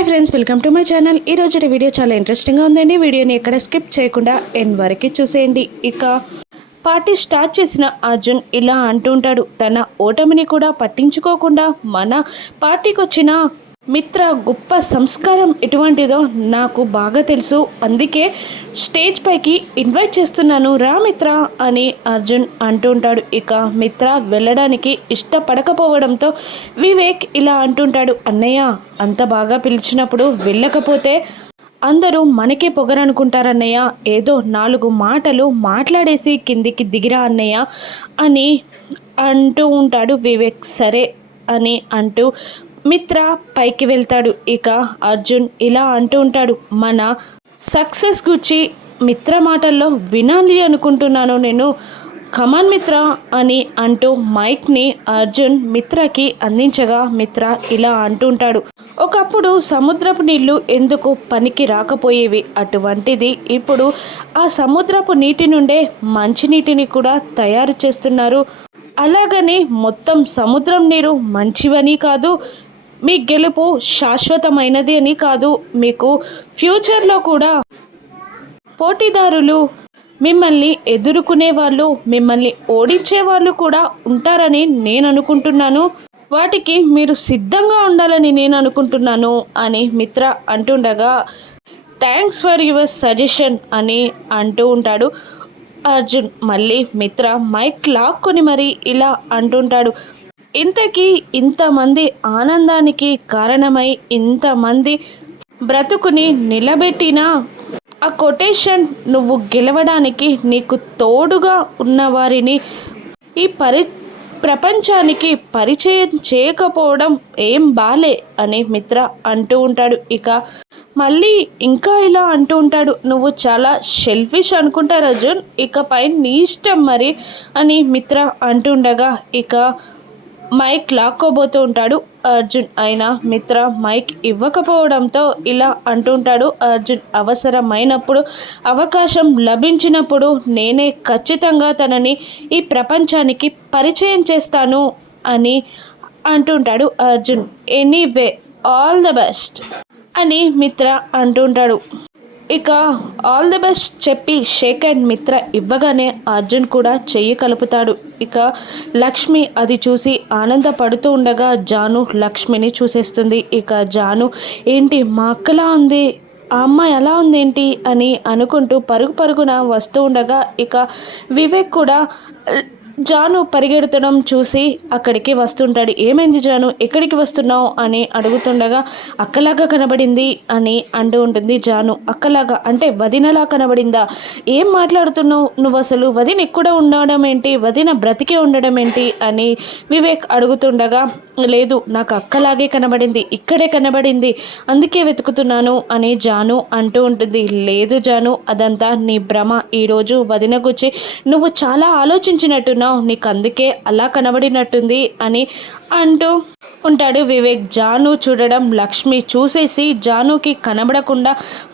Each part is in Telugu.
Hi friends welcome to my channel ఈ రోజు వీడియో చాలా ఇంట్రెస్టింగ్గా ఉందండి. వీడియోని ఎక్కడ స్కిప్ చేయకుండా ఎన్ వరకు చూసేయండి. ఇక పార్టీ స్టార్ట్ చేసిన అర్జున్ ఇలా అంటుంటాడు తన ఓటమిని కూడా పట్టించుకోకుండా మన పార్టీకి వచ్చిన మిత్ర గొప్ప సంస్కారం ఎటువంటిదో నాకు బాగా తెలుసు. అందుకే స్టేజ్ పైకి ఇన్వైట్ చేస్తున్నాను రా మిత్ర అని అర్జున్ అంటుంటాడు ఇక మిత్ర వెళ్ళడానికి ఇష్టపడకపోవడంతో వివేక్ ఇలా అంటుంటాడు అన్నయ్య అంత బాగా పిలిచినప్పుడు వెళ్ళకపోతే అందరూ మనకే పొగరనుకుంటారన్నయ్య. ఏదో నాలుగు మాటలు మాట్లాడేసి కిందికి దిగిరా అన్నయ్య అని అంటూ ఉంటాడు వివేక్. సరే అని అంటూ మిత్ర పైకి వెళ్తాడు. ఇక అర్జున్ ఇలా అంటూ ఉంటాడు మన సక్సెస్ గురించి మిత్ర మాటల్లో వినాలి అనుకుంటున్నాను నేను. కమాన్ మిత్ర అని అంటూ మైక్ని అర్జున్ మిత్రకి అందించగా మిత్ర ఇలా అంటుంటాడు ఒకప్పుడు సముద్రపు నీళ్ళు ఎందుకు పనికి రాకపోయేవి? అటువంటిది ఇప్పుడు ఆ సముద్రపు నీటి నుండే మంచినీటిని కూడా తయారు చేస్తున్నారు. అలాగని మొత్తం సముద్రం నీరు మంచివని కాదు మీ గెలుపు శాశ్వతమైనది అని కాదు మీకు ఫ్యూచర్లో కూడా. పోటీదారులు మిమ్మల్ని ఎదుర్కొనే వాళ్ళు మిమ్మల్ని ఓడించే వాళ్ళు కూడా ఉంటారని నేను అనుకుంటున్నాను. వాటికి మీరు సిద్ధంగా ఉండాలని నేను అనుకుంటున్నాను అని మిత్ర అంటుండగా థ్యాంక్స్ ఫర్ యువర్ సజెషన్ అని అంటూ ఉంటాడు. అర్జున్ మళ్ళీ మిత్ర మైక్ లాక్కొని మరి ఇలా అంటుంటాడు. ఇంతకీ ఇంతమంది ఆనందానికి కారణమై ఇంతమంది బ్రతుకుని నిలబెట్టిన? ఆ కొటేషన్ నువ్వు గెలవడానికి నీకు తోడుగా ఉన్నవారిని ఈ పరి ప్రపంచానికి పరిచయం చేయకపోవడం ఏం బాలే అని మిత్ర అంటూ ఉంటాడు. ఇక మళ్ళీ ఇంకా ఇలా అంటూ ఉంటాడు. నువ్వు చాలా షెల్ఫిష్ అనుకుంటా అర్జున్. ఇకపై నీ ఇష్టం మరి అని మిత్ర అంటుండగా ఇక మైక్ లాక్కోబోతూ ఉంటాడు. అర్జున్ అయినా మిత్ర మైక్ ఇవ్వకపోవడంతో ఇలా అంటుంటాడు అర్జున్ అవసరమైనప్పుడు అవకాశం లభించినప్పుడు నేనే ఖచ్చితంగా తనని ఈ ప్రపంచానికి పరిచయం చేస్తాను అని అంటుంటాడు Arjun. Anyway all the best అని మిత్ర అంటుంటాడు ఇక ఆల్ ది బెస్ట్ చెప్పి షేక్ అండ్ మిత్ర ఇవ్వగానే అర్జున్ కూడా చెయ్యి కలుపుతాడు. ఇక లక్ష్మి అది చూసి ఆనందపడుతూ ఉండగా జాను లక్ష్మిని చూసేస్తుంది. ఇక జాను ఏంటి మా అక్కలా ఉంది? ఆ అమ్మాయి ఎలా ఉందేంటి? అని అనుకుంటూ పరుగు పరుగున వస్తూ ఉండగా ఇక వివేక్ కూడా జాను పరిగెడుతడం చూసి అక్కడికి వస్తుంటాడు. ఏమైంది జాను? ఎక్కడికి వస్తున్నావు? అని అడుగుతుండగా అక్కలాగా కనబడింది అని అంటూ ఉంటుంది జాను. అక్కలాగా? అంటే వదినలా కనబడిందా? ఏం మాట్లాడుతున్నావు? నువ్వు అసలు వదిన ఇక్కడ ఉండడం ఏంటి? వదిన బ్రతికే ఉండడం ఏంటి? అని వివేక్ అడుగుతుండగా లేదు నాకు అక్కలాగే కనబడింది. ఇక్కడే కనబడింది. అందుకే వెతుకుతున్నాను అని జాను అంటూ ఉంటుంది. లేదు జాను అదంతా నీ భ్రమ. ఈరోజు వదిన గుచ్చి నువ్వు చాలా ఆలోచించినట్టున్నావు. నీకు అందుకే అలా కనబడినట్టుంది అని అంటూ ఉంటాడు వివేక్. జాను చూడడం లక్ష్మి చూసేసి జానుకి కనబడకుండా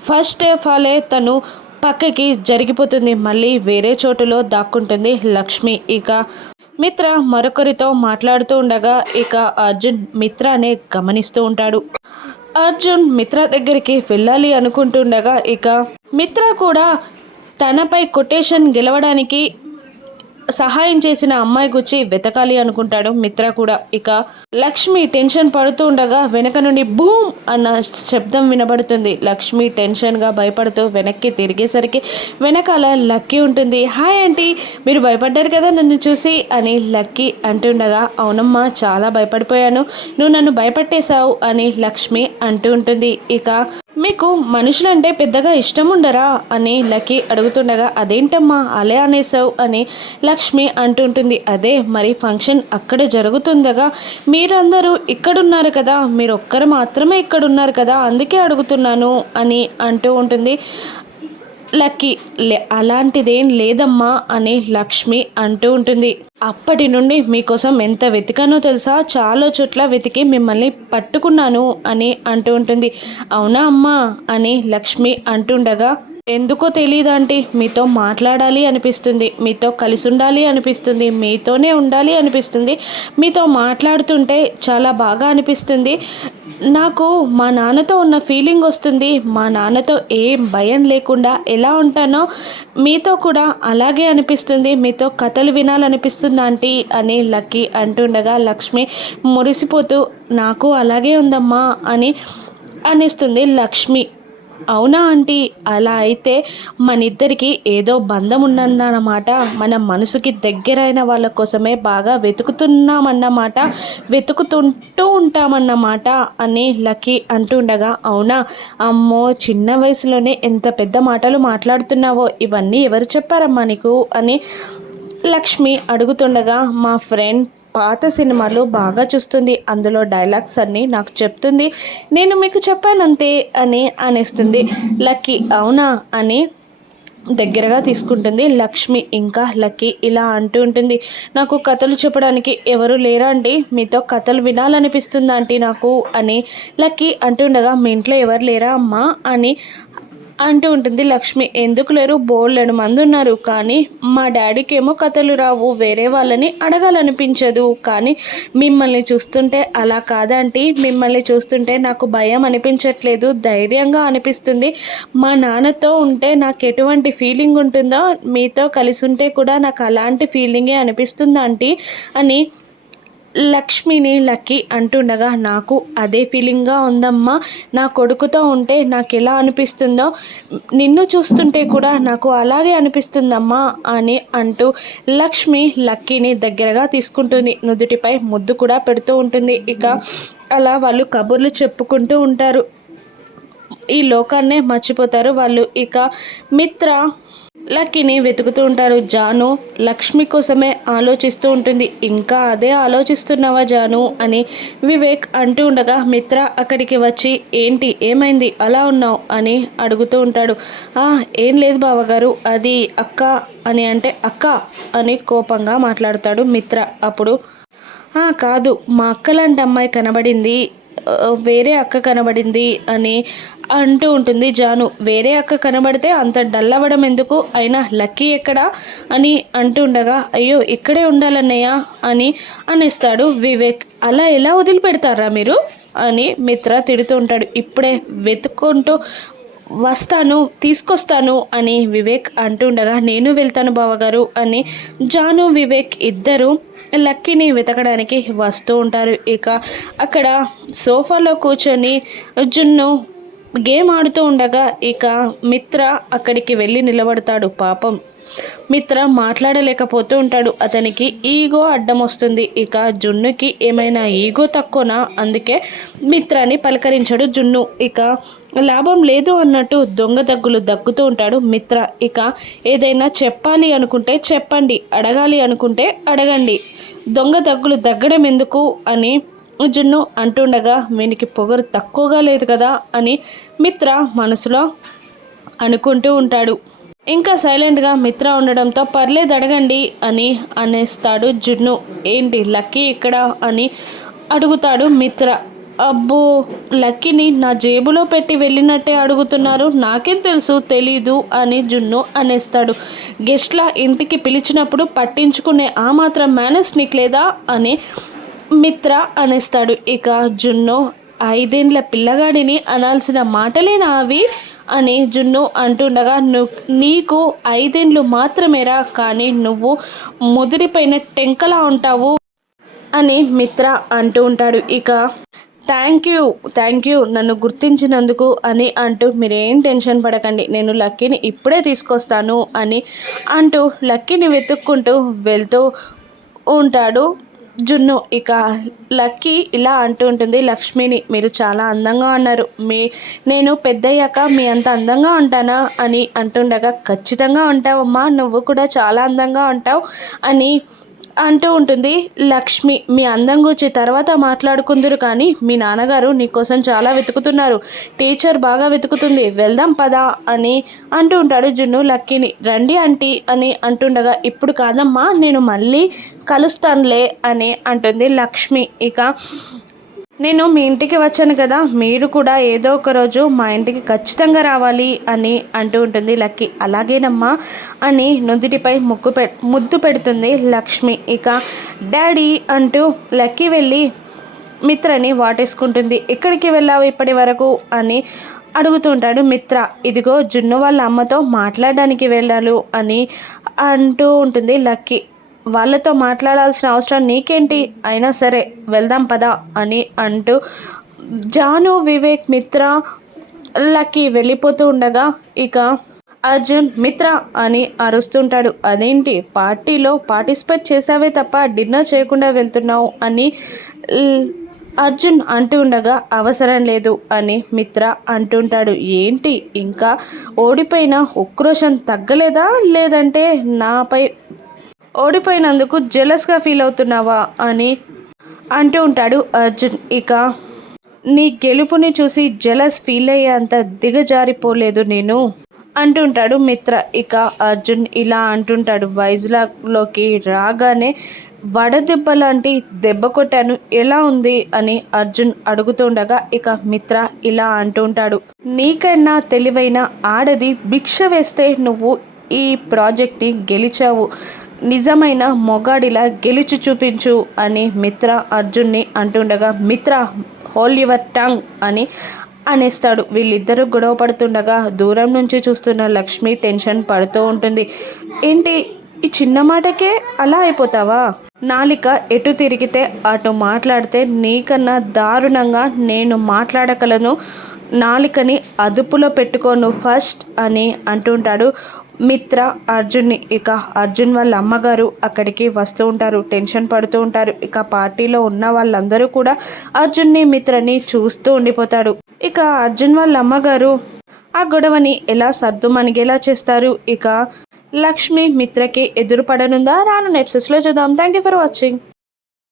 ఫస్ట్ ఆఫ్ ఆలే తను పక్కకి జరిగిపోతుంది. మళ్ళీ వేరే చోటులో దాక్కుంటుంది లక్ష్మి. ఇక మిత్ర మరొకరితో మాట్లాడుతూ ఉండగా ఇక అర్జున్ మిత్రానే గమనిస్తూ ఉంటాడు. అర్జున్ మిత్ర దగ్గరికి వెళ్ళాలి అనుకుంటుండగా ఇక మిత్ర కూడా తనపై కొటేషన్ గెలవడానికి సహాయం చేసిన అమ్మాయి గుచ్చి వెతకాలి అనుకుంటాడు మిత్ర కూడా. ఇక లక్ష్మి టెన్షన్ పడుతూ ఉండగా వెనక నుండి బూమ్ అన్న శబ్దం వినబడుతుంది. లక్ష్మి టెన్షన్గా భయపడుతూ వెనక్కి తిరిగేసరికి వెనకాల లక్కీ ఉంటుంది. హాయ్ ఆంటీ మీరు భయపడ్డారు కదా నన్ను చూసి? అని లక్కీ అంటుండగా అవునమ్మా చాలా భయపడిపోయాను. నువ్వు నన్ను భయపట్టేశావు అని లక్ష్మి అంటూ ఉంటుంది. ఇక మీకు మనుషులంటే పెద్దగా ఇష్టం ఉండరా అని లక్కీ అడుగుతుండగా అదేంటమ్మా? అలే అనేసావు అని లక్ష్మి అంటుంటుంది. అదే మరి ఫంక్షన్ అక్కడ జరుగుతుండగా మీరందరూ ఇక్కడున్నారు కదా? మీరు ఒక్కరు మాత్రమే ఇక్కడున్నారు కదా? అందుకే అడుగుతున్నాను అని అంటూ ఉంటుంది. లక్కీ లే అలాంటిదేం లేదమ్మా అని లక్ష్మి అంటూ ఉంటుంది. అప్పటి నుండి మీకోసం ఎంత వెతికానో తెలుసా? చాలా చోట్ల వెతికి మిమ్మల్ని పట్టుకున్నాను అని అంటూ ఉంటుంది. అవునా అమ్మా అని లక్ష్మి అంటుండగా ఎందుకో తెలియదు ఆంటీ మీతో మాట్లాడాలి అనిపిస్తుంది. మీతో కలిసి ఉండాలి అనిపిస్తుంది. మీతోనే ఉండాలి అనిపిస్తుంది. మీతో మాట్లాడుతుంటే చాలా బాగా అనిపిస్తుంది. నాకు మా నాన్నతో ఉన్న ఫీలింగ్ వస్తుంది. మా నాన్నతో ఏం భయం లేకుండా ఎలా ఉంటానో మీతో కూడా అలాగే అనిపిస్తుంది. మీతో కథలు వినాలనిపిస్తుంది ఆంటీ అని లక్కీ అంటుండగా లక్ష్మి మురిసిపోతూ నాకు అలాగే ఉందమ్మా అని అనిస్తుంది లక్ష్మి. అవునా ఆంటీ? అలా అయితే మన ఇద్దరికి ఏదో బంధం ఉన్నదన్నమాట మన మనసుకి దగ్గరైన వాళ్ళ కోసమే బాగా వెతుకుతున్నామన్నమాట. వెతుకుతుంటూ ఉంటామన్నమాట అని లక్కీ అంటుండగా అవునా? అమ్మో చిన్న వయసులోనే ఎంత పెద్ద మాటలు మాట్లాడుతున్నావో ఇవన్నీ ఎవరు చెప్పారమ్మా నీకు? అని లక్ష్మి అడుగుతుండగా మా ఫ్రెండ్ పాత సినిమాలు బాగా చూస్తుంది. అందులో డైలాగ్స్ అన్నీ నాకు చెప్తుంది. నేను మీకు చెప్పానంతే అని అనేస్తుంది. లక్కీ అవునా అని దగ్గరగా తీసుకుంటుంది. లక్ష్మి ఇంకా లక్కీ ఇలా అంటూ ఉంటుంది. నాకు కథలు చెప్పడానికి ఎవరు లేరా అండి? మీతో కథలు వినాలనిపిస్తుంది ఆంటీ నాకు? అని లక్కీ అంటుండగా మీ ఇంట్లో ఎవరు లేరా అమ్మా? అని అంటూ ఉంటుంది లక్ష్మి. ఎందుకు లేరు? బోల్డెడు మంది ఉన్నారు. కానీ మా డాడీకి ఏమో కథలు రావు. వేరే వాళ్ళని అడగాలనిపించదు. కానీ మిమ్మల్ని చూస్తుంటే అలా కాదంటీ మిమ్మల్ని చూస్తుంటే నాకు భయం అనిపించట్లేదు. ధైర్యంగా అనిపిస్తుంది. మా నాన్నతో ఉంటే నాకు ఎటువంటి ఫీలింగ్ ఉంటుందో మీతో కలిసి ఉంటే కూడా నాకు అలాంటి ఫీలింగే అనిపిస్తుంది ఆంటీ అని లక్ష్మిని లక్కీ అంటుండగా నాకు అదే ఫీలింగ్గా ఉందమ్మా. నా కొడుకుతో ఉంటే నాకు ఎలా అనిపిస్తుందో నిన్ను చూస్తుంటే కూడా నాకు అలాగే అనిపిస్తుందమ్మా అని అంటూ లక్ష్మి లక్కీని దగ్గరగా తీసుకుంటుంది. నుదుటిపై ముద్దు కూడా పెడుతూ ఉంటుంది. ఇక అలా వాళ్ళు కబుర్లు చెప్పుకుంటూ ఉంటారు. ఈ లోకాన్నే మర్చిపోతారు వాళ్ళు. ఇక మిత్ర లక్కీని వెతుకుతూ ఉంటారు జాను. లక్ష్మి కోసమే ఆలోచిస్తూ ఉంటుంది. ఇంకా అదే ఆలోచిస్తున్నావా జాను? అని వివేక్ అంటూ ఉండగా మిత్ర అక్కడికి వచ్చి ఏంటి? ఏమైంది? అలా ఉన్నావు? అని అడుగుతూ ఉంటాడు. ఏం లేదు బావగారు. అది అక్క అని అంటే అక్క అని కోపంగా మాట్లాడతాడు మిత్ర. అప్పుడు కాదు. మా అక్క లాంటి అమ్మాయి కనబడింది. వేరే అక్క కనబడింది అని అంటూ ఉంటుంది జాను. వేరే అక్క కనబడితే అంత డల్ అవ్వడం ఎందుకు? అయినా లక్కీ ఎక్కడా? అని అంటూ ఉండగా అయ్యో ఇక్కడే ఉండాలన్నయ్య అని అనేస్తాడు వివేక్. అలా ఎలా వదిలిపెడతారా మీరు? అని మిత్ర తిడుతూ ఉంటాడు. ఇప్పుడే వెతుక్కుంటూ వస్తాను తీసుకొస్తాను అని వివేక్ అంటుండగా నేను వెళ్తాను బావగారు అని జాను వివేక్ ఇద్దరు లక్కీని వెతకడానికి వస్తూ ఉంటారు. ఇక అక్కడ సోఫాలో కూర్చొని జున్ను గేమ్ ఆడుతూ ఉండగా ఇక మిత్ర అక్కడికి వెళ్ళి నిలబడతాడు పాపం. మిత్ర మాట్లాడలేకపోతూ ఉంటాడు. అతనికి ఈగో అడ్డం వస్తుంది. ఇక జున్నుకి ఏమైనా ఈగో తక్కువనా? అందుకే మిత్రాన్ని పలకరించాడు జున్ను. ఇక లాభం లేదు అన్నట్టు దొంగ దగ్గులు దగ్గుతూ ఉంటాడు మిత్ర. ఇక ఏదైనా చెప్పాలి అనుకుంటే చెప్పండి. అడగాలి అనుకుంటే అడగండి. దొంగ దగ్గులు దగ్గడం ఎందుకు అని జున్ను అంటుండగా వీనికి పొగరు తక్కువగా లేదు కదా అని మిత్ర మనసులో అనుకుంటూ ఉంటాడు. ఇంకా సైలెంట్గా మిత్ర ఉండడంతో పర్లేదు అడగండి అని అనేస్తాడు జున్ను. ఏంటి లక్కీ ఇక్కడ? అని అడుగుతాడు మిత్ర. అబ్బో లక్కీని నా జేబులో పెట్టి వెళ్ళినట్టే అడుగుతున్నారు. నాకేం తెలుసు తెలీదు అని జున్ను అనేస్తాడు. గెస్ట్ల ఇంటికి పిలిచినప్పుడు పట్టించుకునే ఆ మాత్రం మేనేజ్ నీకు లేదా? అని మిత్ర అనేస్తాడు. ఇక జున్ను ఐదేండ్ల పిల్లగాడిని అనాల్సిన మాటలేనా అవి? అని జున్ను అంటుండగా ను నీకు ఐదేండ్లు మాత్రమేరా? కానీ నువ్వు ముదిరిపోయిన టెంకలా ఉంటావు అని మిత్ర అంటూ ఉంటాడు. ఇక థ్యాంక్ యూ థ్యాంక్ యూ నన్ను గుర్తించినందుకు అని అంటూ మీరేం టెన్షన్ పడకండి నేను లక్కీని ఇప్పుడే తీసుకొస్తాను అని అంటూ లక్కీని వెతుక్కుంటూ వెళ్తూ ఉంటాడు. జున్ను ఇక లక్కీ ఇలా అంటూ ఉంటుంది లక్ష్మిని మీరు చాలా అందంగా ఉన్నారు. మీ నేను పెద్దయ్యాక మీ అంత అందంగా ఉంటానా? అని అంటుండగా ఖచ్చితంగా ఉంటావమ్మా నువ్వు కూడా చాలా అందంగా ఉంటావు అని అంటూ ఉంటుంది లక్ష్మి మీ అందం గురించి తర్వాత మాట్లాడుకుందరు కానీ మీ నాన్నగారు నీకోసం చాలా వెతుకుతున్నారు. టీచర్ బాగా వెతుకుతుంది. వెళ్దాం పదా అని అంటూ ఉంటాడు జున్ను. లక్కీని రండి అంటీ అని అంటుండగా ఇప్పుడు కాదమ్మా నేను మళ్ళీ కలుస్తానులే అని అంటుంది లక్ష్మి. ఇక నేను మీ ఇంటికి వచ్చాను కదా మీరు కూడా ఏదో ఒక రోజు మా ఇంటికి ఖచ్చితంగా రావాలి అని అంటూ ఉంటుంది లక్కీ. అలాగేనమ్మా అని నుదుటిపై ముక్కు పె ముద్దు పెడుతుంది లక్ష్మి. ఇక డాడీ అంటూ లక్కీ వెళ్ళి మిత్రని వాటేసుకుంటుంది. ఎక్కడికి వెళ్ళావు ఇప్పటి వరకు అని అడుగుతుంటాడు మిత్ర. ఇదిగో జున్ను వాళ్ళ అమ్మతో మాట్లాడడానికి వెళ్ళాను అని అంటూ ఉంటుంది లక్కీ. వాళ్ళతో మాట్లాడాల్సిన అవసరం నీకేంటి? అయినా సరే వెళ్దాం పదా అని అంటూ జాను వివేక్ మిత్ర లక్కీ వెళ్ళిపోతూ ఉండగా ఇక అర్జున్ మిత్ర అని అరుస్తుంటాడు. అదేంటి? పార్టీలో పార్టిసిపేట్ చేసావే తప్ప డిన్నర్ చేయకుండా వెళ్తున్నావు అని అర్జున్ అంటూ ఉండగా అవసరం లేదు అని మిత్ర అంటుంటాడు. ఏంటి? ఇంకా ఓడిపోయిన ఉక్రోషం తగ్గలేదా? లేదంటే నాపై ఓడిపోయినందుకు జెలస్గా ఫీల్ అవుతున్నావా అని అంటూ ఉంటాడు అర్జున్. ఇక నీ గెలుపుని చూసి జెలస్ ఫీల్ అయ్యేంత దిగజారిపోలేదు నేను అంటుంటాడు మిత్ర. ఇక అర్జున్ ఇలా అంటుంటాడు వైజాగ్లోకి రాగానే వడదెబ్బ లాంటి దెబ్బ కొట్టాను ఎలా ఉంది? అని అర్జున్ అడుగుతుండగా ఇక మిత్ర ఇలా అంటుంటాడు నీకన్నా తెలివైన ఆడది భిక్ష వేస్తే నువ్వు ఈ ప్రాజెక్ట్ని గెలిచావు. నిజమైన మొగాడిలా గెలిచి చూపించు అని మిత్ర అర్జున్ని అంటుండగా మిత్ర హోల్ యువర్ టంగ్ అని అనేస్తాడు. వీళ్ళిద్దరూ గొడవ పడుతుండగా దూరం నుంచి చూస్తున్న లక్ష్మి టెన్షన్ పడుతూ ఉంటుంది. ఏంటి ఈ చిన్న మాటకే అలా అయిపోతావా? నాలిక ఎటు తిరిగితే అటు మాట్లాడితే నీకన్నా దారుణంగా నేను మాట్లాడగలను. నాలికని అదుపులో పెట్టుకోను ఫస్ట్ అని అంటుంటాడు. మిత్ర అర్జున్ని ఇక అర్జున్ వాళ్ళ అమ్మగారు అక్కడికి వస్తూ ఉంటారు టెన్షన్ పడుతూ ఉంటారు. ఇక పార్టీలో ఉన్న వాళ్ళందరూ కూడా అర్జున్ని మిత్రని చూస్తూ ఉండిపోతాడు ఇక అర్జున్ వాళ్ళ అమ్మగారు ఆ గొడవని ఎలా సర్దుమణిగేలా చేస్తారు? ఇక లక్ష్మి మిత్రకి ఎదురుపడనుందా? రాను నెప్సెస్లో చూద్దాం. Thank you for watching